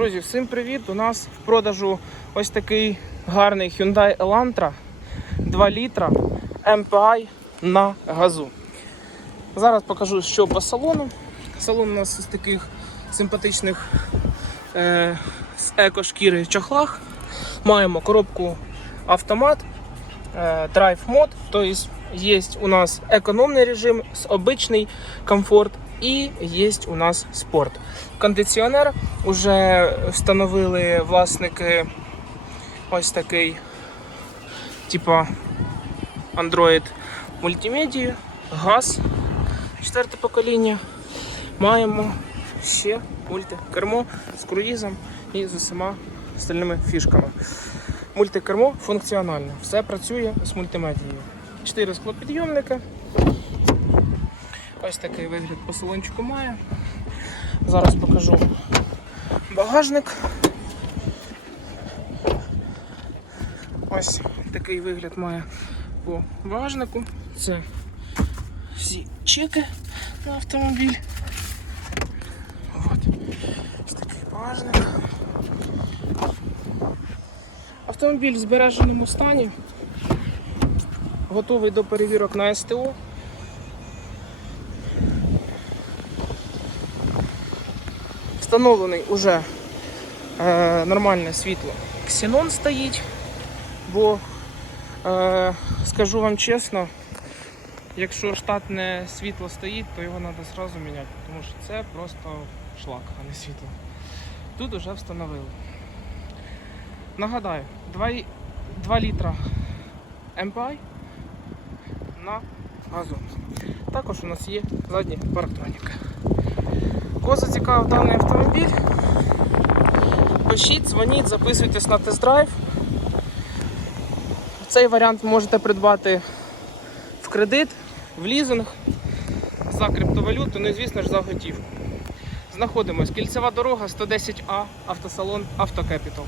Друзі, всім привіт! У нас в продажу ось такий гарний Hyundai Elantra 2 літра MPI на газу. Зараз покажу, що по салону. Салон у нас із таких симпатичних е, з еко-шкіри чохлах. Маємо коробку автомат, е, Drive Mode, тобто є у нас економний режим, обичний комфорт і є у нас спорт. Кондиціонер вже встановили власники ось такий, типа Android мультимедію, газ, четверте покоління. Маємо ще мультикермо з круїзом і з усіма остальними фішками. Мультикермо функціональне, все працює з мультимедією. Чотири склопідйомники. Ось такий вигляд по салончику має. Зараз покажу багажник. Ось такий вигляд має по багажнику. Це всі чеки на автомобіль. От. Ось такий багажник. Автомобіль в збереженому стані. Готовий до перевірок на СТО. Встановлений уже е, нормальне світло. Ксенон стоїть, бо е, скажу вам чесно, якщо штатне світло стоїть, то його треба одразу міняти, тому що це просто шлак, а не світло. Тут вже встановили. Нагадаю, 2, 2 літра MPI на газон. Також у нас є задні парктроніки. Кого зацікавив даний автомобіль, пишіть, дзвоніть, записуйтесь на тест-драйв. Цей варіант можете придбати в кредит, в лізинг, за криптовалюту, ну і звісно ж за готівку. Знаходимось кільцева дорога 110А, автосалон Автокепітал.